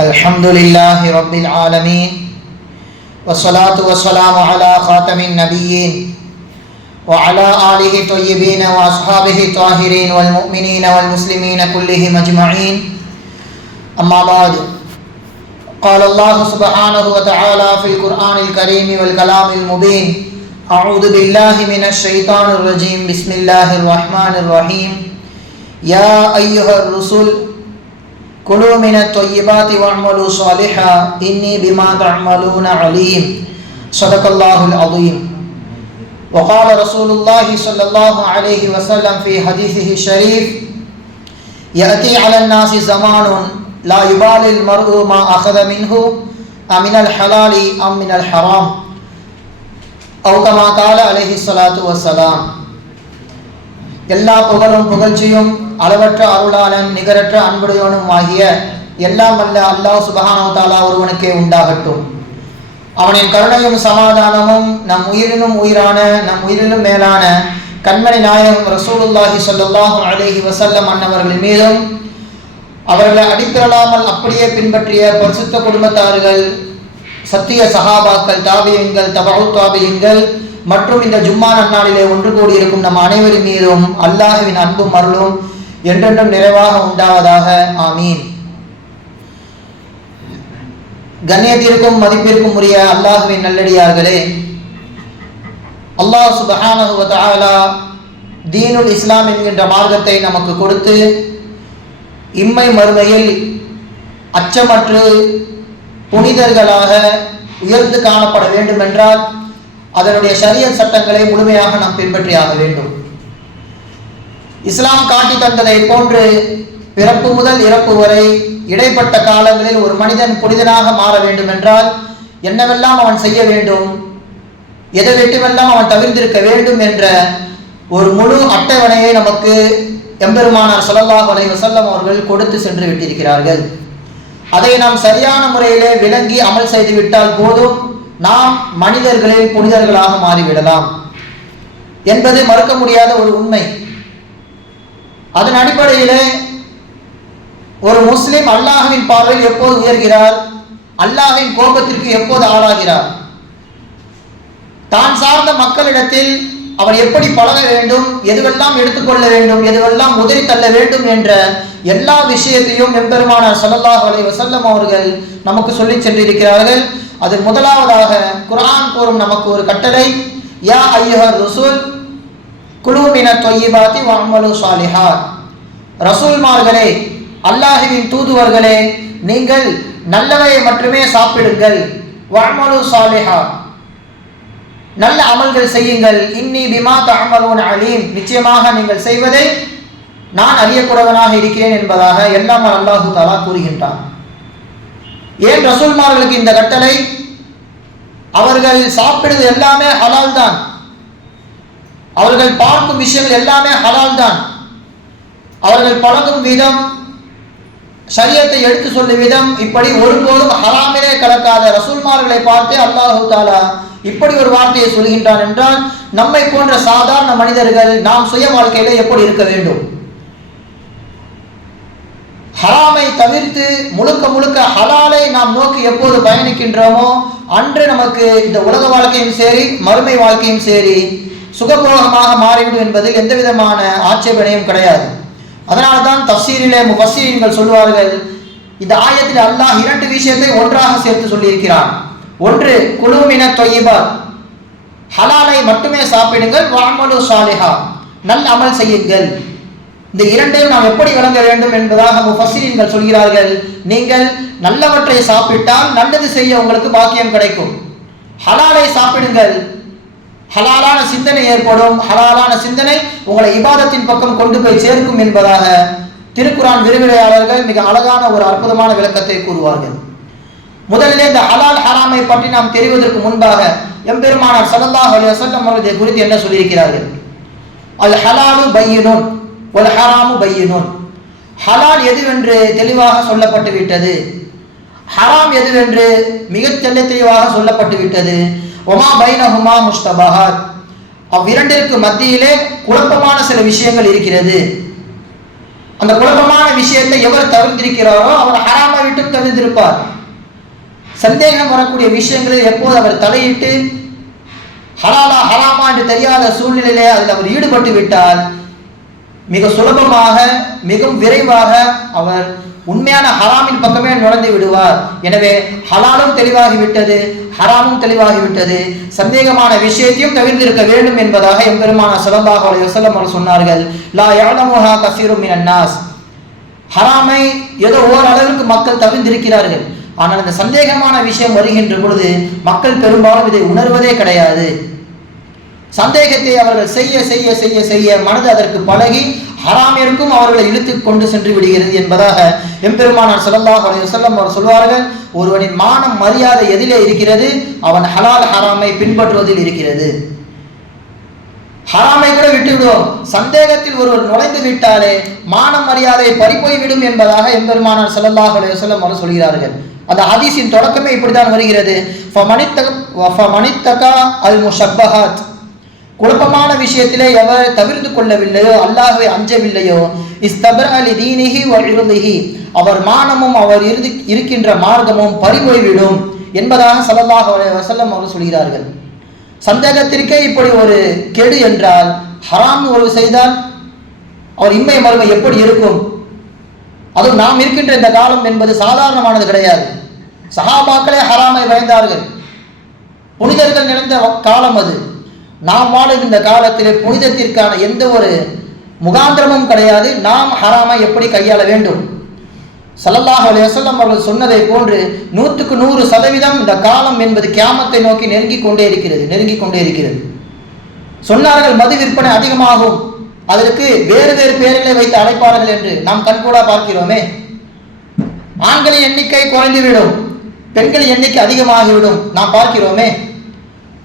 الحمد لله رب العالمين والصلاة والسلام على خاتم النبيين وعلى آله طيبين وأصحابه الطاهرين والمؤمنين والمسلمين كلهم أجمعين أما بعد قال الله سبحانه وتعالى في القرآن الكريم والكلام المبين أعوذ بالله من الشيطان الرجيم بسم الله الرحمن الرحيم يا أيها الرسل كلوا من الطيبات واعملوا صالحا إني بما تعملون عليم صدق الله العظيم. وقال رسول الله صلى الله عليه وسلم في حديثه الشريف يأتي على الناس زمان لا يبالي المرء ما أخذ منه أمن الحلال أم من الحرام أو كما قال عليه الصلاة والسلام. எல்லா புகழும் புகழ்ச்சியும் அளவற்ற அருளாளன் நிகரற்ற அன்புடையவனும் ஆகிய எல்லாம் வல்ல அல்லாஹ் சுப்ஹானஹு வ தஆலா ஒருவனுக்கே உண்டாகட்டும். அவனின் கருணையும் சமாதானமும் நம் உயிரினும் உயிரான நம் உயிரினும் மேலான கண்மணி நாயகம் ரசூலுல்லாஹி ஸல்லல்லாஹு அலைஹி வஸல்லம் அன்னவர்கள் மீதும் அவர்களை அடிப்பிரலாமல் அப்படியே பின்பற்றிய பரிசுத்த குடும்பத்தார்கள், சத்திய சஹாபாக்கள், தாபியீன்கள், தபஉ தாபியீன்கள் மற்றும் இந்த ஜும்மா நன்னாளிலே ஒன்று கூடியிருக்கும் நம் அனைவரின் மீதும் அல்லாஹ்வின் அன்பும் அருளும் என்றென்றும் நிறைவாக உண்டாவதாக. ஆமீன். கண்ணியத்திற்கும் மதிப்பிற்கும் உரிய அல்லாஹ்வின் நல்லடியார்களே, அல்லாஹ் சுப்ஹானஹு வ தஆலா தீனுல் இஸ்லாம் என்கின்ற மார்க்கத்தை நமக்கு கொடுத்து இம்மை மறுமையில் அச்சமற்று புனிதர்களாக உயர்ந்து காணப்பட வேண்டும் என்றால் அதனுடைய ஷரியத் சட்டங்களை முழுமையாக நாம் பின்பற்றியாக வேண்டும். இஸ்லாம் காட்டி தந்ததை போன்று பிறப்பு முதல் இறப்பு வரை இடைப்பட்ட காலங்களில் ஒரு மனிதன் புனிதனாக மாற வேண்டும் என்றால் என்னவெல்லாம் அவன் செய்ய வேண்டும், எதை விட்டுவெல்லாம் அவன் தவிர்த்திருக்க வேண்டும் என்ற ஒரு முழு அட்டவணையை நமக்கு எம்பெருமானார் ஸல்லல்லாஹு அலைஹி வஸல்லம் அவர்கள் கொடுத்து சென்று விட்டிருக்கிறார்கள். அதை நாம் சரியான முறையிலே விளங்கி அமல் செய்துவிட்டால் போதும், நாம் மனிதர்களில் புனிதர்களாக மாறிவிடலாம் என்பது மறுக்க முடியாத ஒரு உண்மை. அதன் அடிப்படையிலே ஒரு முஸ்லிம் அல்லாஹ்வின் பார்வையில் எப்போது உயர்கிறார், அல்லாஹ்வின் கோபத்திற்கு எப்போது ஆளாகிறார், தான் சார்ந்த மக்களிடத்தில் அவர் எப்படி பழக வேண்டும், எதுவெல்லாம் எடுத்துக்கொள்ள வேண்டும், எதுவெல்லாம் உதறி தள்ள வேண்டும் என்ற எல்லா விஷயத்தையும் எம்பெருமானார் ஸல்லல்லாஹு அலைஹி வஸல்லம் அவர்கள் நமக்கு சொல்லி சென்றிருக்கிறார்கள். அதில் முதலாவதாக குர்ஆன் கூறும் நமக்கு ஒரு கட்டளை, யா அய்யுஹர் ரசூல் குலூ மினத் தொய்யிபாத்தி வஅமலு ஸாலிஹா. ரசூல்மார்களே, அல்லாஹ்வின் தூதுவர்களே, நீங்கள் நல்லவையை மட்டுமே சாப்பிடுங்கள். வஅமலு ஸாலிஹா, நல்ல அமல்கள் செய்யுங்கள். இன்னி பிமா தஅமலூன அலீம், நிச்சயமாக நீங்கள் செய்வதை நான் அறியக்கூடியவனாக இருக்கிறேன் என்பதாக எல்லாம் அல்லாஹு தஆலா கூறுகின்றான். ஏன் ரசூல்மார்களுக்கு இந்த கட்டளை? அவர்கள் சாப்பிடுவது எல்லாமே ஹலால் தான், அவர்கள் பார்க்கும் விஷயங்கள் எல்லாமே ஹலால் தான், அவர்கள் பழகும் விதம், ஷரியத்தை எடுத்து சொல்லும் விதம், இப்படி ஒருபோதும் ஹராமிலே கலக்காத ரசூல்மார்களை பார்த்து அல்லாஹு தஆலா இப்படி ஒரு வார்த்தையை சொல்கின்றான் என்றால் நம்மை போன்ற சாதாரண மனிதர்கள் நாம் சுய வாழ்க்கையில எப்படி இருக்க வேண்டும்? ஹராமை தவிர்த்து முழுக்க முழுக்க ஹலாலை நாம் நோக்கி எப்போது பயணிக்கின்றோமோ அன்று நமக்கு இந்த உலக வாழ்க்கையும் சரி மறுமை வாழ்க்கையும் சரி சுகபோகமாக மாறிவிடும் என்பதில் எந்த விதமான ஆட்சேபனையும் கிடையாது. அதனால்தான் தஃசீரிலே முஃபஸ்ஸீரீன்கள் சொல்வார்கள், இந்த ஆயத்தில் அல்லாஹ் இரண்டு விஷயத்தை ஒன்றாக சேர்த்து சொல்லியிருக்கிறான். ஒன்று, குலூ மினத் தொய்யிபாத், ஹலாலை மட்டுமே சாப்பிடுங்கள். வஅமலு ஸாலிஹா, நல்ல அமல் செய்யுங்கள். இந்த இரண்டையும் நாம் எப்படி விளங்க வேண்டும் என்பதாக முஃபஸ்ஸீரீன்கள் சொல்கிறார்கள். நீங்கள் நல்லவற்றை சாப்பிட்டால் நல்லது செய்ய உங்களுக்கு பாக்கியம் கிடைக்கும். ஹலாலை சாப்பிடுங்கள், ஹலாலான சிந்தனை ஏற்படும், ஹலாலான சிந்தனை உங்களை இபாதத்தின் பக்கம் கொண்டு போய் சேர்க்கும் என்பதாக திருக்குர்ஆன் விரிவுரையாளர்கள் மிக அழகான ஒரு அற்புதமான விளக்கத்தை கூறுவார்கள். முதலிலே இந்த ஹலால் ஹராமை பற்றி நாம் தெரிவதற்கு முன்பாக எம்பெருமானார் ஸல்லல்லாஹு அலைஹி வஸல்லம் அவர்கள் குறித்து என்ன சொல்லியிருக்கிறார்கள்? அல் ஹலாலு பையினுன் வல் ஹராமு பையினுன். ஹலால் எதுவென்று தெளிவாக சொல்லப்பட்டு விட்டது, ஹராம் எதுவென்று மிக தெளிவாக சொல்லப்பட்டு விட்டது. ஒமா பைனஹுமா முஸ்தபஹாத், அவ்விரண்டிற்கு மத்தியிலே குழப்பமான சில விஷயங்கள் இருக்கிறது. அந்த குழப்பமான விஷயத்தை எவர் தவிர்த்திருக்கிறாரோ அவர் ஹராமை விட்டும் தவிர்த்திருப்பார். சந்தேகம் வரக்கூடிய விஷயங்களில் எப்போது அவர் தலையிட்டு ஹலாலா ஹராமா என்று தெரியாத சூழ்நிலையிலே அதில் அவர் ஈடுபட்டு விட்டால் மிக சுலபமாக மிகவும் விரைவாக அவர் உண்மையான ஹராமின் பக்கமே நுழைந்து விடுவார். எனவே ஹலாலும் தெளிவாகிவிட்டது, ஹராமும் தெளிவாகிவிட்டது, சந்தேகமான விஷயத்தையும் தவிர்த்திருக்க வேண்டும் என்பதாக எம்பெருமானார் ஸல்லல்லாஹு அலைஹி வஸல்லம் அவர்கள் சொன்னார்கள். லா யஅலமுஹா கஸீரும் மினன் நாஸ். ஹராமை ஏதோ ஓரளவுக்கு மக்கள் தவிர்த்திருக்கிறார்கள், ஆனால் இந்த சந்தேகமான விஷயம் வருகின்ற பொழுது மக்கள் பெரும்பாலும் இதை உணர்வதே கிடையாது. சந்தேகத்தை அவர்கள் செய்ய செய்ய செய்ய செய்ய மனது அதற்கு பழகி ஹராமிற்கும் அவர்களை இழுத்து கொண்டு சென்று விடுகிறது என்பதாக எம்பெருமானார் ஸல்லல்லாஹு அலைஹி வஸல்லம் அவர் சொல்வார்கள். ஒருவனின் மானம் மரியாதை எதிலே இருக்கிறது? அவன் ஹலால் ஹராமை பின்பற்றுவதில் இருக்கிறது. ஹராமை கூட விட்டு விடுவோம், சந்தேகத்தில் ஒருவர் நுழைந்து விட்டாலே மானம் மரியாதை பறிப்போய்விடும் என்பதாக எம்பெருமானார் ஸல்லல்லாஹு அலைஹி வஸல்லம் அவர் சொல்கிறார்கள். அந்த ஹதீஸின் தொடக்கமே இப்படித்தான் வருகிறது. ஃபமனித்தகா அல் முஷப்பஹாத். குழப்பமான விஷயத்திலே எவர் தவிர்த்து கொள்ளவில்லையோ, அல்லாஹ்வை அஞ்சவில்லையோ, இஸ்தபர லிதீனிஹி வ இர்திஹி, அவர் மானமும் அவர் இருக்கின்ற மார்க்கமும் பறிபோய்விடும் என்பதாக ஸல்லல்லாஹு அலைஹி வஸல்லம் அவர் சொல்கிறார்கள். சந்தேகத்திற்கே இப்படி ஒரு கெடு என்றால் ஹராம் ஒரு செய்தால் அவர் இம்மை மறுமை எப்படி இருக்கும்? அதுவும் நாம் இருக்கின்ற இந்த காலம் என்பது சாதாரணமானது கிடையாது. சஹாபாக்களே ஹராமை பயந்தார்கள். புனிதர்கள் நிறைந்த காலம் அது. நாம் வாழுகின்ற காலத்திலே புனிதத்திற்கான எந்த ஒரு முகாந்திரமும் கிடையாது. நாம் ஹராமை எப்படி கையாள வேண்டும்? ஸல்லல்லாஹு அலைஹி வஸல்லம் அவர்கள் சொன்னதை போன்று 100% இந்த காலம் என்பது கியாமத்தை நோக்கி நெருங்கிக் கொண்டே இருக்கிறது. சொன்னார்கள் மது விற்பனை அதிகமாகும், அதற்கு வேறு வேறு பெயர்களை வைத்து அழைப்பார்கள் என்று நாம் கண்கூடா பார்க்கிறோமே. ஆண்களின் எண்ணிக்கை குறைந்துவிடும், பெண்களின் எண்ணிக்கை அதிகமாகிவிடும் நாம் பார்க்கிறோமே.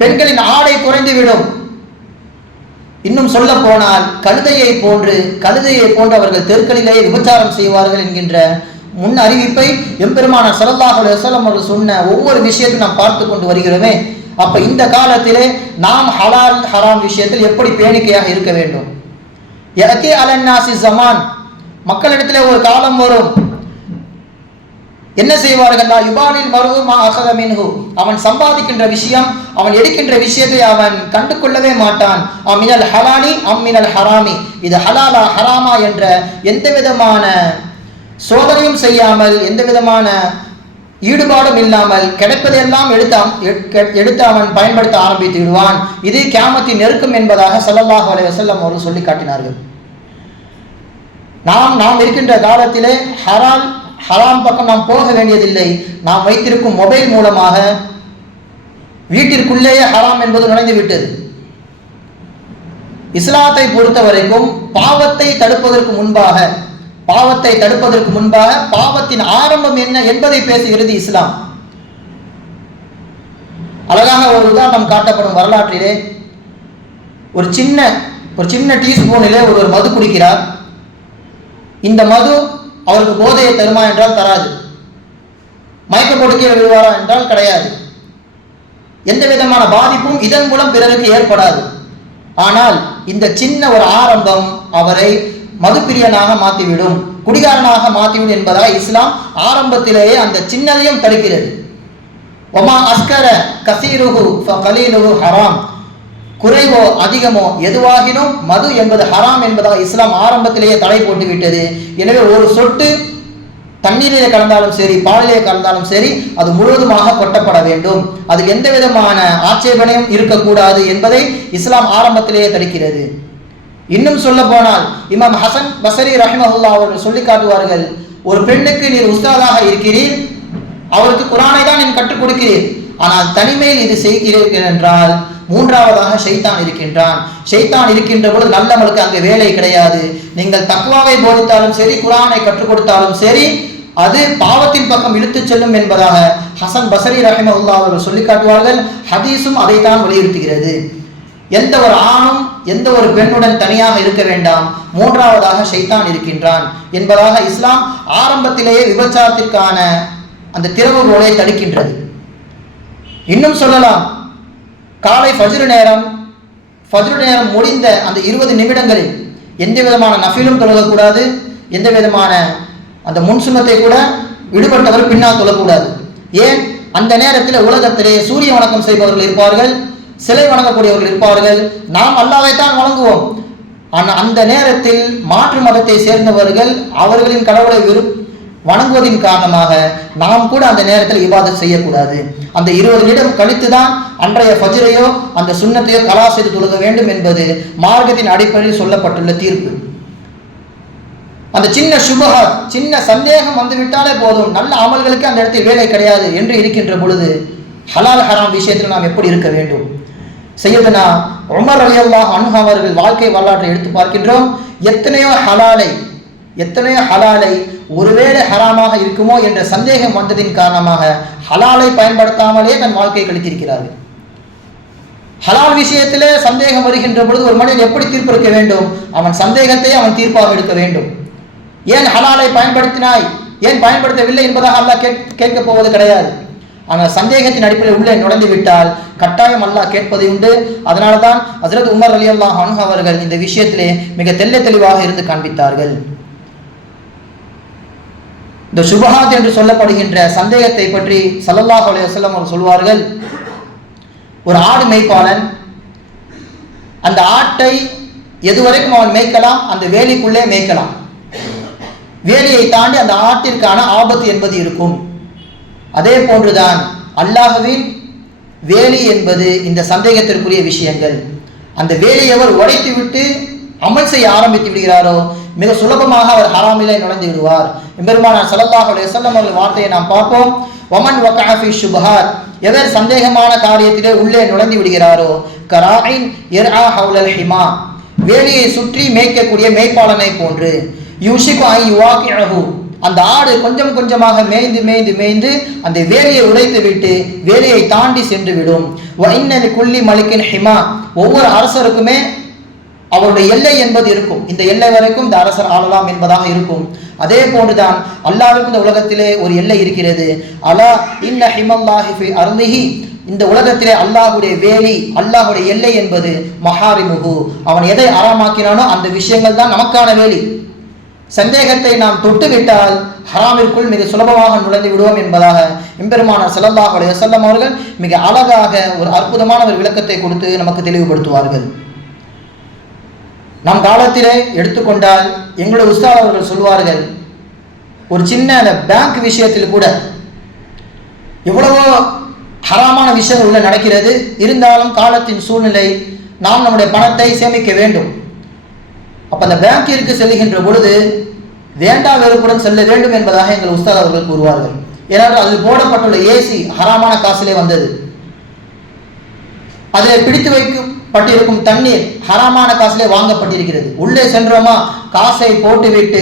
பெண்களின் ஆடை குறைந்துவிடும். இன்னும் சொல்ல போனால் கழுதையை போன்று அவர்கள் தெருக்களிலேயே விபச்சாரம் செய்வார்கள் என்கின்ற முன் அறிவிப்பை எம்பெருமானார் ஸல்லல்லாஹு அலைஹி வஸல்லம் அவர்கள் சொன்ன ஒவ்வொரு விஷயத்தையும் நாம் பார்த்து கொண்டு வருகிறோமே. அப்ப இந்த காலத்திலே நாம் ஹலால் ஹராம் விஷயத்தில் எப்படி பேணிக்கையாக இருக்க வேண்டும்? யஅதி அலன்னாசி ஸமான், மக்களிடத்திலே ஒரு காலம் வரும், என்ன செய்வார்கள்? யுபாலில் மர்உ மா அகத மின்ஹு, அவன் சம்பாதிக்கின்ற விஷயம், அவன் எடுக்கின்ற விஷயத்தை அவன் கண்டு கொள்ளவே மாட்டான். மினல் ஹலாலி அம் மினல் ஹராமி, இது ஹலாலா ஹராமா என்ற எந்த விதமான சோதனையும் செய்யாமல், எந்த விதமான ஈடுபாடும் இல்லாமல் கிடைப்பதையெல்லாம் எடுத்து அவன் பயன்படுத்த ஆரம்பித்து விடுவான். இது கியாமத்தின் நெருக்கம் என்பதாக ஸல்லல்லாஹு அலைஹி வஸல்லம் அவர்கள் சொல்லி காட்டினார்கள். நாம் இருக்கின்ற காலத்திலே ஹராம் பக்கம் நாம் போக வேண்டியதில்லை. நாம் வைத்திருக்கும் மொபைல் மூலமாக வீட்டிற்குள்ளேயே ஹராம் என்பது நுழைந்து விட்டது. இஸ்லாத்தை பொறுத்த வரைக்கும் பாவத்தை தடுப்பதற்கு முன்பாக பாவத்தின் ஆரம்பம் என்ன என்பதை பேசுகிறது இஸ்லாம். அழகாக ஒரு உதாரணம் காட்டப்படும் வரலாற்றிலே, ஒரு சின்ன டீஸ்பூனிலே ஒரு மது குடிக்கிறார். இந்த மது அவருக்கு போதையை தருமா என்றால் தராது. மயக்க கொடுக்க விடுவாரா என்றால் கிடையாது. எந்த விதமான பாதிப்பும் இதன் மூலம் பிறருக்கு ஏற்படாது. ஆனால் இந்த சின்ன ஒரு ஆரம்பம் அவரை மதுப்பிரியனாக மாற்றிவிடும், குடிகாரனாக மாற்றிவிடும் என்பதாக இஸ்லாம் ஆரம்பத்திலேயே அந்த சின்னதையும் தடுக்கிறது. ஒமா அஸ்கர கசீருஹு ஃபகலீலுஹு ஹராம், குறைவோ அதிகமோ எதுவாகினும் மது என்பது ஹராம் என்பதாக இஸ்லாம் ஆரம்பத்திலேயே தடை போட்டு விட்டது. எனவே ஒரு சொட்டு தண்ணீரிலே கலந்தாலும் சரி, பாலிலே கலந்தாலும் சரி, அது முழுவதுமாக கொட்டப்பட வேண்டும். அதில் எந்த விதமான ஆட்சேபனையும் இருக்கக்கூடாது என்பதை இஸ்லாம் ஆரம்பத்திலேயே தடுக்கிறது. இன்னும் சொல்ல போனால் இமாம் ஹசன் பஸரி ரஹிமஹுல்லாஹ் அவர்கள் சொல்லி காட்டுவார்கள், ஒரு பெண்ணுக்கு நீர் உஸ்தாதாக இருக்கிறீர், அவருக்கு குர்ஆனை தான் நீ கற்றுக் கொடுக்கிறீர், ஆனால் தனிமையில் இது செய்கிறீர்கள் என்றால் மூன்றாவதாக ஷைத்தான் இருக்கின்றான். ஷைத்தான் இருக்கின்ற பொழுது நல்லவனுக்கு அங்கு வேலை கிடையாது. நீங்கள் தக்வாவை போதித்தாலும் சரி, குர்ஆனை கற்றுக் கொடுத்தாலும் சரி, அது பாவத்தின் பக்கம் இழுத்துச் செல்லும் என்பதாக ஹசன் பஸரி ரஹிமஹுல்லாஹ் அவர்கள் சொல்லி காட்டுவார்கள். ஹதீஸும் அதைத்தான் வலியுறுத்துகிறது. எந்த ஒரு ஆணும் எந்த ஒரு பெண்ணுடன் தனியாக இருக்க வேண்டாம், மூன்றாவதாக ஷைத்தான் இருக்கின்றான் என்பதாக இஸ்லாம் ஆரம்பத்திலேயே விபச்சாரத்திற்கான அந்த திறவுகோலை தடுக்கின்றது. இன்னும் சொல்லலாம், காலை ஃபஜ்ர் நேரம் முடிந்த அந்த 20 நிமிடங்களில் எந்த விதமான நஃபிலும் தொழக்கூடாது, எந்த விதமான அந்த முன்சுமத்தை கூட விடுபட்டவர் பின்னால் தொழக்கூடாது. ஏன்? அந்த நேரத்தில் உலகத்திலே சூரிய வணக்கம் செய்பவர்கள் இருப்பார்கள், சிலை வணங்கக்கூடியவர்கள் இருப்பார்கள். நாம் அல்லாஹ்வைத்தான் வணங்குவோம். ஆனால் அந்த நேரத்தில் மாற்று மதத்தை சேர்ந்தவர்கள் அவர்களின் கடவுளை வணங்குவதின் காரணமாக நாம் கூட அந்த நேரத்தில் இபாதத் செய்யக்கூடாது. அந்த 20 நிமிடம் கழித்து தான் அன்றைய ஃபஜ்ரையோ அந்த சுன்னத்தையோ கலா செய்து தொழுக வேண்டும் என்பது மார்க்கத்தின் அடிப்படையில் சொல்லப்பட்டுள்ள தீர்ப்பு. அந்த சின்ன சுபஹாத், சின்ன சந்தேகம் வந்துவிட்டாலே போதும், நல்ல அமல்களுக்கு அந்த இடத்தில் வேலை கிடையாது என்று இருக்கின்ற பொழுது ஹலால் ஹராம் விஷயத்தில் நாம் எப்படி இருக்க வேண்டும்? சையதுனா உமர் ரலியல்லாஹு அன்ஹு அவர்கள் வாழ்க்கை வரலாற்றை எடுத்து பார்க்கின்றோம். எத்தனையோ ஹலாலை ஒருவேளை ஹராமாக இருக்குமோ என்ற சந்தேகம் வந்ததின் காரணமாக ஹலாலை பயன்படுத்தாமலே தன் வாழ்க்கையை கழித்திருக்கிறார்கள். ஹலால் விஷயத்திலே சந்தேகம் வருகின்ற பொழுது ஒரு மனிதன் எப்படி தீர்ப்பெடுக்க வேண்டும்? அவன் சந்தேகத்தை அவன் தீர்ப்பாக எடுக்க வேண்டும். ஏன் ஹலாலை பயன்படுத்தினாய், ஏன் பயன்படுத்தவில்லை என்பதாக அல்லாஹ் கேட்கப் போவது கிடையாது. ஆனால் சந்தேகத்தின் அடிப்படையில் உள்ளே நுழைந்து விட்டால் கட்டாயம் அல்லாஹ் கேட்பதை உண்டு. அதனால தான் ஹஜ்ரத் உமர் ரலியல்லாஹு அன்ஹு அவர்கள் இந்த விஷயத்திலே மிக தெளிவாக இருந்து காண்பித்தார்கள். இந்த சுபஹாத் என்று சொல்லப்படுகின்ற சந்தேகத்தை பற்றி ஸல்லல்லாஹு அலைஹி வஸல்லம் அவர்கள் சொல்வார்கள், ஒரு ஆடு மேய்ப்பாளன் அந்த ஆட்டை எதுவரைக்கும் அவன் மேய்க்கலாம், அந்த வேலிக்குள்ளே மேய்க்கலாம். வேலியை தாண்டி அந்த ஆட்டிற்கான ஆபத்து என்பது இருக்கும். அதே போன்றுதான் அல்லாஹ்வின் வேலி என்பது இந்த சந்தேகத்திற்குரிய விஷயங்கள். அந்த வேலியை அவர் உடைத்து விட்டு அமல் செய்ய ஆரம்பித்து விடுகிறாரோ மிக சுலபமாக அவர் ஹராமிலே நுழைந்து விடுவார். எம்பெருமானார் ஸல்லல்லாஹு அலைஹி வஸல்லம் அவர்கள் வார்த்தையை நாம் பார்ப்போம். வமன் வகஅ ஃபீ ஷுபஹாத், எவர் சந்தேகமான காரியத்திலே உள்ளே நுழைந்து விடுகிறாரோ கராயின் யர்ஆ ஹவுலல் ஹிமா, வேலியை சுற்றி மேய்க்கக்கூடிய மேய்ப்பாளனை போன்று, யூஷிகு ஐ யுவாகிஹு, அந்த ஆடு கொஞ்சம் கொஞ்சமாக மேய்ந்து அந்த வேலியை உடைத்து விட்டு வேலியை தாண்டி சென்று விடும். வ இன்ன லிகுல்லி மலிக்கின் ஹிமா, ஒவ்வொரு அரசருக்குமே அவருடைய எல்லை என்பது இருக்கும். இந்த எல்லை வரைக்கும் இந்த அரசர் ஆளலாம் என்பதாக இருக்கும். அதே போன்றுதான் அல்லாஹ்வுக்கு இந்த உலகத்திலே ஒரு எல்லை இருக்கிறது. அலா இன்ன ஹிமல்லாஹி ஃபி அர்லிஹி, இந்த உலகத்திலே அல்லாஹ்வுடைய வேலி, அல்லாஹ்வுடைய எல்லை என்பது மஹாரிமுஹு, அவன் எதை ஹராமாக்கினானோ அந்த விஷயங்கள் தான் நமக்கான வேலி. சந்தேகத்தை நாம் தொட்டுவிட்டால் ஹராமிற்குள் மிக சுலபமாக நுழைந்து விடுவோம் என்பதாக எம்பெருமானார் ஸல்லல்லாஹு அலைஹி வஸல்லம் அவர்கள் மிக அழகாக ஒரு அற்புதமான ஒரு விளக்கத்தை கொடுத்து நமக்கு தெளிவுபடுத்துவார்கள். நம் காலத்திலே எடுத்துக்கொண்டால் எங்களுடைய உஸ்தாத் அவர்கள் சொல்வார்கள், ஒரு சின்ன பேங்க் விஷயத்தில் கூட எவ்வளவோ ஹராமான விஷயங்கள் உள்ள நடக்கிறது, இருந்தாலும் காலத்தின் சூழ்நிலை நாம் நம்முடைய பணத்தை சேமிக்க வேண்டும். அப்போ அந்த பேங்கிற்கு செல்கின்ற பொழுது வேண்டா வெறுப்புடன் செல்ல வேண்டும் என்பதாக எங்கள் உஸ்தாத் அவர்கள் கூறுவார்கள். ஏனென்றால் அதில் போடப்பட்டுள்ள ஏசி ஹராமான காசிலே வந்தது, அதில் பிடித்து வைக்கப்பட்டிருக்கும் தண்ணீர் ஹராமான காசிலே வாங்கப்பட்டிருக்கிறது. உள்ளே சென்றோமா, காசை போட்டுவிட்டு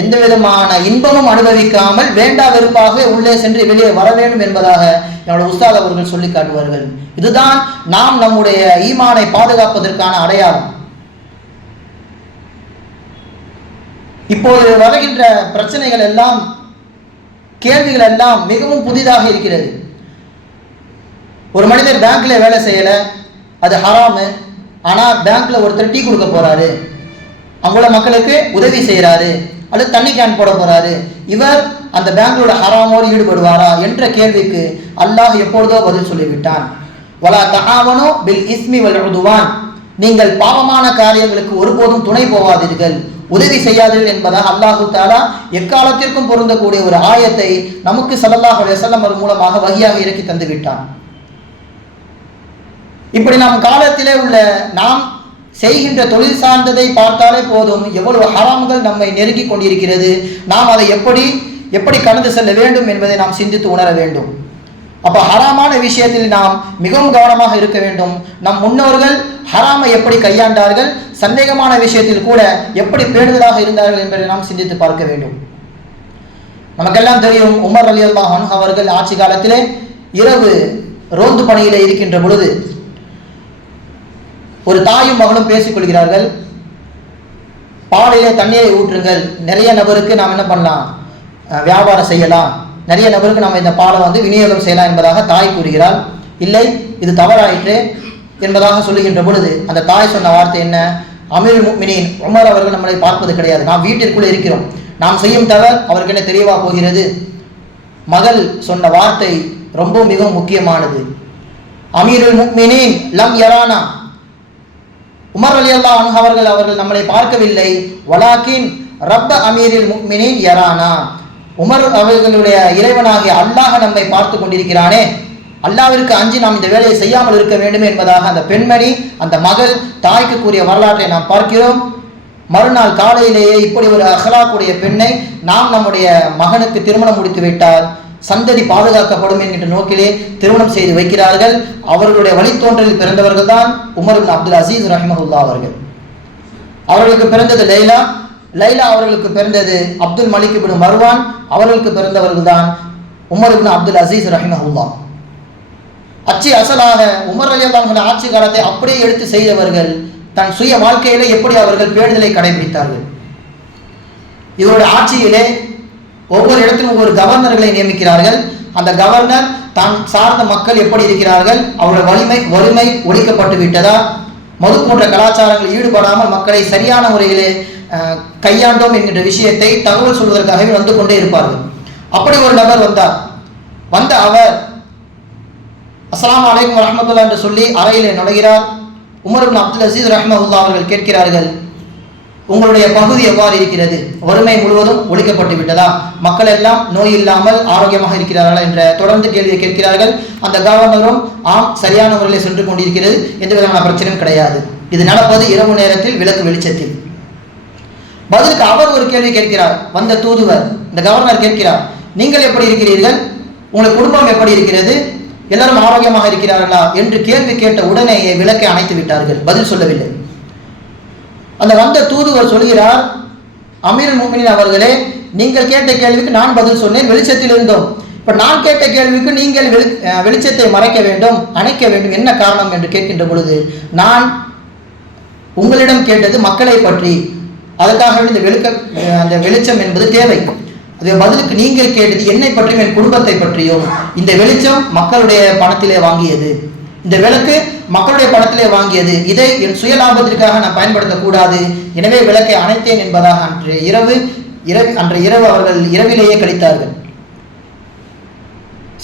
எந்த விதமான இன்பமும் அனுபவிக்காமல் வேண்டா வெறுப்பாக உள்ளே சென்று வெளியே வர வேண்டும் என்பதாக என்னோட உஸ்தாத் அவர்கள் சொல்லி காட்டுவார்கள். இதுதான் நாம் நம்முடைய ஈமானை பாதுகாப்பதற்கான அடையாளம். இப்போது வருகின்ற பிரச்சனைகள் எல்லாம், கேள்விகள் எல்லாம் மிகவும் புதிதாக இருக்கிறது. ஒரு மனிதர் பேங்க்ல வேலை செய்யல, அது ஹராமு. ஆனால் பேங்க்ல ஒருத்தர் டீ கொடுக்க போறாரு, அங்குள்ள மக்களுக்கு உதவி செய்யறாரு, அல்லது தண்ணி கேன் போட போறாரு, இவர் அந்த பேங்க்லோட ஹராமோடு ஈடுபடுவாரா என்ற கேள்விக்கு அல்லாஹ் எப்பொழுதோ பதில் சொல்லிவிட்டான். வலா தஆவனு பில் இஸ்மி வல் உதுவான், நீங்கள் பாவமான காரியங்களுக்கு ஒருபோதும் துணை போவாதீர்கள், உதவி செய்யாதீர்கள் என்பதாக அல்லாஹு தஆலா எக்காலத்திற்கும் பொருந்தக்கூடிய ஒரு ஆயத்தை நமக்கு ஸல்லல்லாஹு அலைஹி வஸல்லம் மூலமாக வஹியாக இறக்கி தந்து விட்டான். இப்படி நம் காலத்திலே உள்ள நாம் செய்கின்ற தொழில் சார்ந்ததை பார்த்தாலே போதும் எவ்வளவு ஹராம்கள் நம்மை நெருங்கி கொண்டிருக்கிறது. நாம் அதை எப்படி கடந்து செல்ல வேண்டும் என்பதை நாம் சிந்தித்து உணர வேண்டும். அப்போ ஹராமான விஷயத்தில் நாம் மிகவும் கவனமாக இருக்க வேண்டும். நம் முன்னோர்கள் ஹராமை எப்படி கையாண்டார்கள், சந்தேகமான விஷயத்தில் கூட எப்படி பேணுதலாக இருந்தார்கள் என்பதை நாம் சிந்தித்து பார்க்க வேண்டும். நமக்கெல்லாம் தெரியும், உமர் ரலியல்லாஹு அன்ஹு அவர்கள் ஆட்சி காலத்திலே இரவு ரோந்து பணியிலே இருக்கின்ற பொழுது ஒரு தாயும் மகளும் பேசிக்கொள்கிறார்கள். பாலிலே தண்ணீரை ஊற்றுங்கள், நிறைய நபருக்கு நாம் என்ன பண்ணலாம், வியாபாரம் செய்யலாம், நிறைய நபருக்கு நம்ம இந்த பாலை விநியோகம் செய்யலாம் என்பதாக தாய் கூறுகிறாள். இல்லை, இது தவறாயிற்று என்பதாக சொல்லுகின்ற பொழுது அந்த தாய் சொன்ன வார்த்தை என்ன, அமீருல் முஃமினீன் உமர் அவர்கள் நம்மளை பார்ப்பது கிடையாது, நாம் வீட்டிற்குள்ளே இருக்கிறோம், நாம் செய்யும் தவறு அவருக்கு என்ன தெரியவா போகிறது? மகள் சொன்ன வார்த்தை ரொம்ப மிகவும் முக்கியமானது. அமீருல் முஃமினீன் லம் யரானா, உமர் ரலியல்லாஹு அன்ஹு அவர்கள் நம்மளை பார்க்கவில்லை. வலாக்கின் ரப்ப அமீருல் முஃமினீன் யரானா, உமர் அவர்களுடைய இறைவனாகிய அல்லாஹ் நம்மை பார்த்து கொண்டிருக்கிறானே, அல்லாஹ்விற்கு அஞ்சி நாம் இந்த வேலையை செய்யாமல் இருக்க வேண்டும் என்பதாக அந்த பெண்மணி, அந்த மகள் தாய்க்கு கூறிய வரலாற்றை நாம் பார்க்கிறோம். மறுநாள் காலையிலேயே இப்படி ஒரு அஹ்லாக்குடைய பெண்ணை நாம் நம்முடைய மகனுக்கு திருமணம் முடித்து விட்டால் சந்ததி பாதுகாக்கப்படும் என்கின்ற நோக்கிலே திருமணம் செய்து வைக்கிறார்கள். அவர்களுடைய வழித்தோன்றலில் பிறந்தவர்கள் தான் உமர் இப்னு அப்துல் அசீஸ் ரஹிமஹுல்லா அவர்கள். அவர்களுக்கு பிறந்தது லைலா, லைலா அவர்களுக்கு பிறந்தது அப்துல் மலிக் இப்னு மர்வான், அவர்களுக்கு பிறந்தவர்கள் தான் உமர் இப்னு அப்துல் அசீஸ் ரஹிமஹுல்லா. அச்சு அசலாக உமர் ரலியல்லாஹு அன்ஹு ஆட்சி காலத்தை அப்படியே எடுத்து செய்தவர்கள். தன் சுய வாழ்க்கையிலே எப்படி அவர்கள் பேணுதலை கடைபிடித்தார்கள். இவருடைய ஆட்சியிலே ஒவ்வொரு இடத்திலும் ஒவ்வொரு கவர்னர்களை நியமிக்கிறார்கள். அந்த கவர்னர் தான் சார்ந்த மக்கள் எப்படி இருக்கிறார்கள், அவருடைய வலிமை ஒழிக்கப்பட்டு விட்டதா, மது போன்ற கலாச்சாரங்களில் ஈடுபடாமல் மக்களை சரியான முறையிலே கையாண்டோம் என்கின்ற விஷயத்தை தகவல் சொல்வதற்காகவே வந்து கொண்டே இருப்பார்கள். அப்படி ஒரு நபர் வந்த அவர் அஸ்ஸலாமு அலைக்கும் வரஹ்மத்துல்லாஹி என்று சொல்லி அறையிலே நுழைகிறார். உமர் இப்னு அப்துல் அசீஸ் ரஹ்மத்துல்லாஹி அவர்கள் கேட்கிறார்கள், உங்களுடைய பகுதி எவ்வாறு இருக்கிறது? வறுமை முழுவதும் ஒழிக்கப்பட்டு விட்டதா? மக்கள் எல்லாம் நோய் இல்லாமல் ஆரோக்கியமாக இருக்கிறார்களா என்ற தொடர்ந்து கேள்வியை கேட்கிறார்கள். அந்த கவர்னரும் ஆம், சரியான முறையில் சென்று கொண்டிருக்கிறது, எந்த விதமான பிரச்சனையும் கிடையாது. இது நடப்பது இரவு நேரத்தில் விளக்கு வெளிச்சத்தில். பதிலுக்கு அவர் ஒரு கேள்வி கேட்கிறார். வந்த தூதுவர் இந்த கவர்னர் கேட்கிறார், நீங்கள் எப்படி இருக்கிறீர்கள், உங்கள் குடும்பம் எப்படி இருக்கிறது, எல்லாரும் ஆரோக்கியமாக இருக்கிறார்களா என்று கேள்வி கேட்ட உடனேயே விளக்கை அணைத்து விட்டார்கள், பதில் சொல்லவில்லை. அந்த வந்த தூதுவர் சொல்கிறார், அமீருல் முஃமினீன் அவர்களே, நீங்கள் கேட்ட கேள்விக்கு நான் பதில் சொன்னேன், வெளிச்சத்தில் இருந்தோம். இப்ப நான் கேட்ட கேள்விக்கு நீங்கள் வெளிச்சத்தை மறைக்க வேண்டும், அணைக்க வேண்டும், என்ன காரணம் என்று கேட்கின்ற பொழுது, நான் உங்களிடம் கேட்டது மக்களை பற்றி, அதற்காக அந்த வெளிச்சம் என்பது தேவை. அது பதிலுக்கு நீங்கள் கேட்டது என்னை பற்றியும் என் குடும்பத்தை பற்றியும். இந்த வெளிச்சம் மக்களுடைய பணத்திலே வாங்கியது, இந்த விளக்கு மக்களுடைய பணத்திலே வாங்கியது, இதை என் சுய லாபத்திற்காக நான் பயன்படுத்தக்கூடாது, எனவே விளக்கை அணைத்தேன் என்பதாக அன்றைய இரவு அவர்கள் இரவிலேயே கழித்தார்கள்.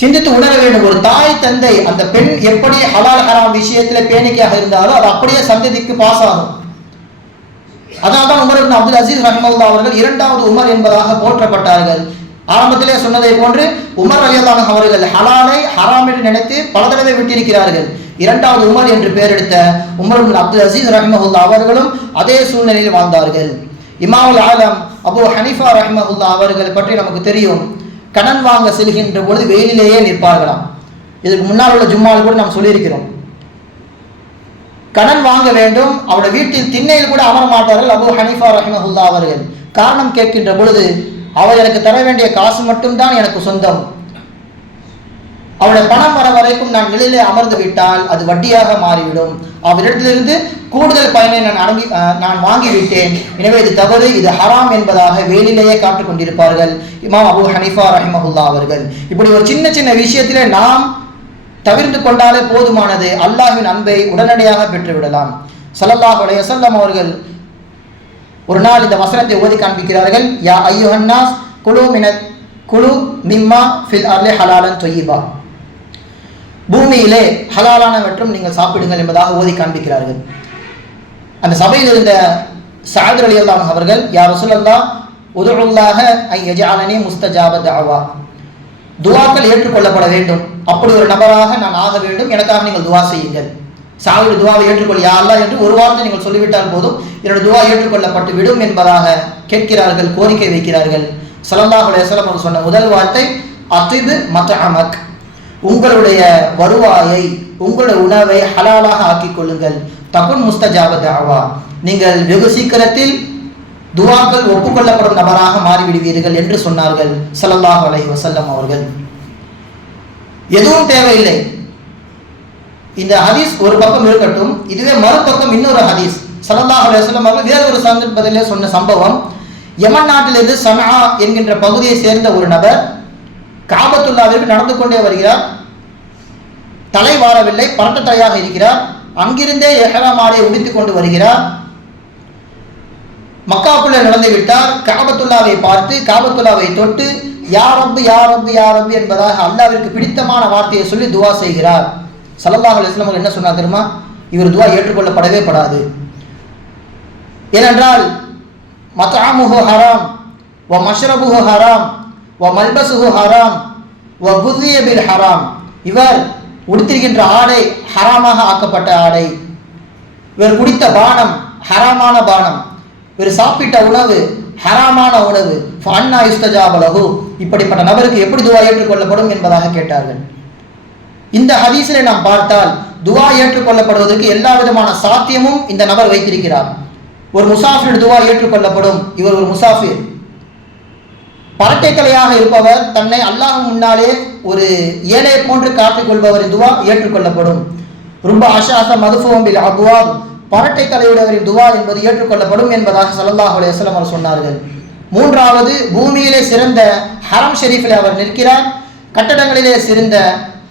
சிந்தித்து உணர வேண்டும், ஒரு தாய் தந்தை அந்த பெண் எப்படி ஹலால் ஹராம் விஷயத்தில் பேணிக்கையாக இருந்தாலும் அது அப்படியே சந்ததிக்கு பாஸ் ஆகும். அதனால்தான் உமர் இப்னு அப்துல் அசீஸ் ரஹ்மத்துல்லாஹி அவர்கள் இரண்டாவது உமர் என்பதாக போற்றப்பட்டார்கள். ஆரம்பத்திலே சொன்னதை போன்று உமர் ரலியல்லாஹு அன்ஹு அவர்கள் ஹலாலை ஹராம் என்று நினைத்து பல தடவை விட்டிருக்கிறார்கள். இரண்டாவது உமர் என்று பெயரெடுத்த உமர் இப்னு அப்துல் அசீஸ் ரஹ்மத்துல்லாஹி அவர்களும் அதே சூழ்நிலையில் வாழ்ந்தார்கள். இமாமுல் ஆலம் அபூ ஹனீஃபா ரஹ்மத்துல்லாஹி அவர்கள் பற்றி நமக்கு தெரியும். கடன் வாங்க செல்கின்ற பொழுது வெயிலிலேயே நிற்பார்களாம். இதுக்கு முன்னால் உள்ள ஜும்மாவில் கூட நாம் சொல்லியிருக்கிறோம். கடன் வாங்க வேண்டும், அவருடைய வீட்டில் திண்ணையில் கூட அமர மாட்டார்கள் அபூ ஹனீஃபா ரஹ்மத்துல்லாஹி அவர்கள். காரணம் கேட்கின்ற பொழுது, அவர் எனக்கு தர வேண்டிய காசு மட்டும்தான் எனக்கு சொந்தம், அவருடைய பணம் வர வரைக்கும் நான் நிலையிலே அமர்ந்து விட்டால் அது வட்டியாக மாறிவிடும், அவரிடத்திலிருந்து கூடுதல் பயனை நான் வாங்கிவிட்டேன், எனவே இது தவறு, இது ஹராம் என்பதாக வேலிலேயே காட்டுக் கொண்டிருப்பார்கள் இமாம் அபூ ஹனீஃபா ரஹ்மத்துல்லாஹி அவர்கள். இப்படி ஒரு சின்ன சின்ன விஷயத்திலே நாம் தவிர்த்து கொண்டாலே போதுமானது, அல்லாஹ்வின் அன்பை உடனடியாக பெற்றுவிடலாம். ஸல்லல்லாஹு அலைஹி வஸல்லம் அவர்கள் ஒரு நாள் இந்த வசனத்தை ஓதி காண்பிக்கிறார்கள். யா அய்யுஹன்னாஸ் குலு மிம்மா ஃபில் அர்லி ஹலாலன் தொய்யிபா, பூமியிலே ஹலாலானவற்றும் நீங்கள் சாப்பிடுங்கள் என்பதாக ஓதி காண்பிக்கிறார்கள். அந்த சபையில் இருந்த சஅத் ரலியல்லாஹு அன்ஹு அவர்கள், யா ரசூலல்லாஹ் உதுல்லாஹ ஐ யஜஅலனி முஸ்தஜாப தஅவா, துஆக்கள் ஏற்றுக்கொள்ளப்பட வேண்டும், அப்படி ஒரு நபராக நான் ஆக வேண்டும், எனக்காக நீங்கள் துஆ செய்யுங்கள். சாவுடைய துஆவை ஏற்றுக்கொள் யா அல்லாஹ் என்று ஒரு வார்த்தை நீங்கள் சொல்லிவிட்டால் போதும், என்னுடைய துஆ ஏற்றுக்கொள்ளப்பட்டு விடும் என்பதாக கேட்கிறார்கள், கோரிக்கை வைக்கிறார்கள். ஸல்லல்லாஹு அலைஹி வஸல்லம் அவர் சொன்ன முதல் வார்த்தை அத்திபு மத்அமக், உங்களுடைய வருவாயை, உங்களுடைய உணவை ஹலாலாக ஆக்கிக் கொள்ளுங்கள். தகுன் முஸ்தஜாப தஅவா, நீங்கள் வெகு சீக்கிரத்தில் துஆக்கள் ஒப்புக்கொள்ளப்படும் நபராக மாறிவிடுவீர்கள் என்று சொன்னார்கள் ஸல்லல்லாஹு அலைஹி வஸல்லம் அவர்கள். எதுவும் தேவையில்லை. இந்த ஹதீஸ் ஒரு பக்கம் இருக்கட்டும், இதுவே மறுபக்கம் இன்னொரு ஹதீஸ். ஸல்லல்லாஹு அலைஹி வஸல்லம் அவர்கள் வேறொரு சந்தர்ப்பத்திலே சொன்ன சம்பவம், யமன் நாட்டிலிருந்து சன்ஆ என்கின்ற பகுதியை சேர்ந்த ஒரு நபர் காபத்துல்லாவிற்கு நடந்து கொண்டே வருகிறார். தலை வாரவில்லை, பரட்ட தலையாக இருக்கிறார். அங்கிருந்தே இஹ்ராம் ஆடை உடுத்திக் கொண்டு வருகிறார். மக்காவுக்குள்ளே நுழைந்து விட்டார். காபத்துல்லாவை பார்த்து காபத்துல்லாவை தொட்டு யா ரப்பு யா ரப்பு யா ரப்பு என்பதாக அல்லாஹ்விற்கு பிடித்தமான வார்த்தையை சொல்லி துவா செய்கிறார். ஸல்லல்லாஹு அலைஹி வஸல்லம் என்ன சொன்னார் தெரியுமா? இவர் துவா ஏற்றுக்கொள்ளப்படவே படாது. ஏனென்றால் மத்அமுஹு ஹராம் வ மஷ்ரபுஹு ஹராம் வ மல்பசுஹு ஹராம் வ குஸிய பில் ஹராம். இவர் உடுத்திருக்கின்ற ஆடை ஹராமாக ஆக்கப்பட்ட ஆடை, இவர் குடித்த பானம் ஹராமான பானம், இவர் சாப்பிட்ட உணவு ஹராமான உணவு. ஃபஅன்னா யுஸ்தஜாப லஹு, இப்படிப்பட்ட நபருக்கு எப்படி துவா ஏற்றுக்கொள்ளப்படும் என்பதாக கேட்டார்கள். இந்த ஹதீஸிலே நாம் பார்த்தால் துவா ஏற்றுக்கொள்ளப்படுவதற்கு எல்லா விதமான சாத்தியமும் இந்த நபர் வைத்திருக்கிறார். ஒரு முசாஃபிர் துவா ஏற்றுக்கொள்ளப்படும். இவர் ஒரு முசாஃபிர், பரட்டைக்கலையாக இருப்பவர், தன்னை அல்லாஹ் முன்னாலே ஒரு ஏழை போன்று காட்டிக் கொள்பவரின் துவா ஏற்றுக்கொள்ளப்படும். ருப்ப அஷாஸ மதுஃபூம் பில் அப்வாப், பரட்டை கலையுடையவரின் துவா என்பது ஏற்றுக்கொள்ளப்படும் என்பதாக ஸல்லல்லாஹு அலைஹி வஸல்லம் அவர் சொன்னார்கள். மூன்றாவது, பூமியிலே சிறந்த ஹரம் ஷெரீஃபில் அவர் நிற்கிறார். கட்டடங்களிலே சிறந்த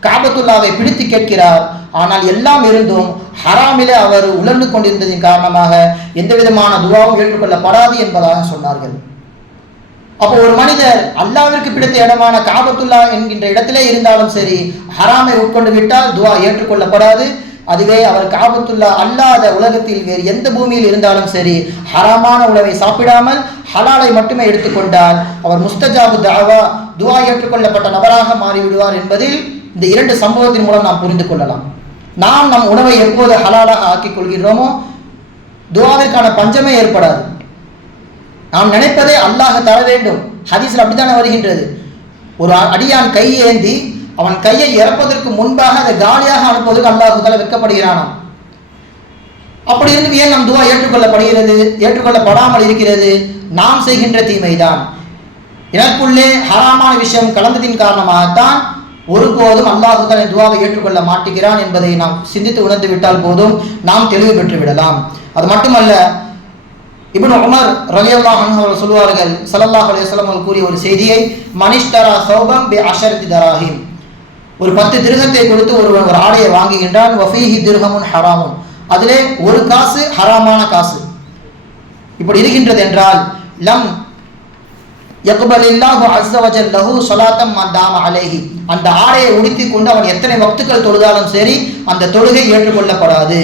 காபத்துல்லாவை பிடித்து கேட்கிறார். ஆனால் எல்லாம் இருந்தும் ஹராமிலே அவர் உணர்ந்து கொண்டிருந்ததின் காரணமாக எந்த விதமான துவாவும் ஏற்றுக்கொள்ளப்படாது என்பதாக சொன்னார்கள். அப்போ ஒரு மனிதர் அல்லாஹ்விற்கு பிடித்த இடமான காபத்துல்லா என்கின்ற இடத்திலே இருந்தாலும் சரி, ஹராமை உட்கொண்டு விட்டால் துவா ஏற்றுக்கொள்ளப்படாது. அதுவே அவர் காபத்துல்லா அல்லாத உலகத்தில் வேறு எந்த பூமியில் இருந்தாலும் சரி, ஹராமான உணவை சாப்பிடாமல் ஹலாலை மட்டுமே எடுத்துக்கொண்டால் அவர் முஸ்தஜாபு தஅவா, துவா ஏற்றுக்கொள்ளப்பட்ட நபராக மாறிவிடுவார் என்பதில் இந்த இரண்டு சம்பவத்தின் மூலம் நாம் புரிந்து கொள்ளலாம். நாம் நம் உணவை எப்போது ஹலாலாக ஆக்கிக் கொள்கிறோமோ துவாவிற்கான பஞ்சமே ஏற்படாது. நாம் நினைப்பதே அல்லாஹ் தர வேண்டும். ஹதீஸில் அப்படித்தானே வருகின்றது. ஒரு அடியான் கையை ஏந்தி அவன் கையை இறப்பதற்கு முன்பாக அதை காலியாக அனுப்புவதற்கு அல்லாஹ் தஆலா வெட்கப்படுகிறானாம். அப்படி இருந்து ஏன் நம் துவா ஏற்றுக்கொள்ளப்படுகிறது, ஏற்றுக்கொள்ளப்படாமல் இருக்கிறது? நாம் செய்கின்ற தீமைதான். எனக்குள்ளே ஹராமான விஷயம் கலந்ததின் காரணமாகத்தான் ஒருபோதும் அல்லாஹ் தஆலா துவாவை ஏற்றுக்கொள்ள மாட்டுகிறான் என்பதை நாம் சிந்தித்து உணர்ந்து விட்டால் போதும் நாம் தெளிவு பெற்று விடலாம். அது மட்டுமல்ல, இப்னு உமர் ரலியல்லாஹு அன்ஹு அவர்கள் சொல்வார்கள், ஸல்லல்லாஹு அலைஹி வஸல்லம் அவர்கள் கூறிய ஒரு செய்தியை, மனிஷ்தரா சௌபம் பி அஷரத்தி தராஹிம், ஒரு 10 திர்ஹத்தை கொடுத்து ஒருவன் ஒரு ஆடையை வாங்குகின்றான். வஃபீஹி திர்ஹமுன் ஹராமுன், அதிலே ஒரு காசு ஹராமான காசு. இப்படி இருக்கின்றது என்றால் லம் யக்பலில்லாஹு அஸ்ஸ வஜல் லஹு ஸலாத்தம் மன் தாம அலைஹி, அந்த ஆடையை உடுத்திக் கொண்டு அவன் எத்தனை வக்துக்கள் தொழுதாலும் சரி அந்த தொழுகை ஏற்றுக்கொள்ளப்படாது.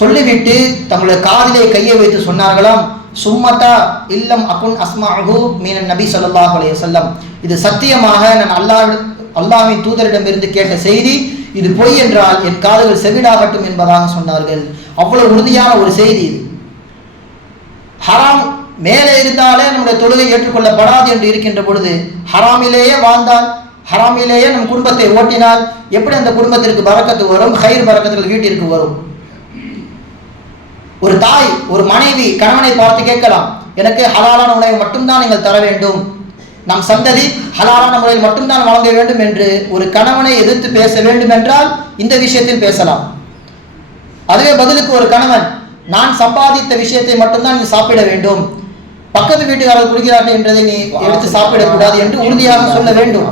சொல்லிவிட்டு தங்களுடைய காதிலே கையை வைத்து சொன்னார்களாம், சும்மதா இல்லம் அகுன் அஸ்மாஹு மீனன் நபி ஸல்லல்லாஹு அலைஹி வஸல்லம், இது சத்தியமாக நான் அல்லாஹ்வின் தூதரிடமிருந்து கேட்ட செய்தி, இது பொய் என்றால் என் காதுகள் செவிடாகட்டும் என்பதாக சொன்னார்கள். அவ்வளவு உறுதியான ஒரு செய்தி இது. ஹராம் மேலே இருந்தாலே நம்முடைய தொழுகை ஏற்றுக்கொள்ளப்படாது என்று இருக்கின்ற பொழுது, ஹராமிலேயே வாழ்ந்தால், ஹராமிலேயே நம் குடும்பத்தை ஓட்டினால் எப்படி அந்த குடும்பத்திற்கு பரக்கத்து வரும், ஹைர் பரக்கத்துகள் வீட்டிற்கு வரும்? ஒரு தாய், ஒரு மனைவி கணவனை பார்த்து கேட்கலாம், எனக்கு ஹலாலான உணவை மட்டும்தான் நீங்கள் தர வேண்டும், நம் சந்ததி ஹலாலான முறையில் மட்டும்தான் வழங்க வேண்டும் என்று ஒரு கணவனை எதிர்த்து பேச வேண்டும் என்றால் இந்த விஷயத்தில் பேசலாம். அதுவே பதிலுக்கு ஒரு கணவன், நான் சம்பாதித்த விஷயத்தை மட்டும்தான் நீ சாப்பிட வேண்டும், பக்கத்து வீட்டுக்காரர்கள் குடிக்கிறார்கள் என்றதை நீ எடுத்து சாப்பிடக்கூடாது என்று உறுதியாக சொல்ல வேண்டும்.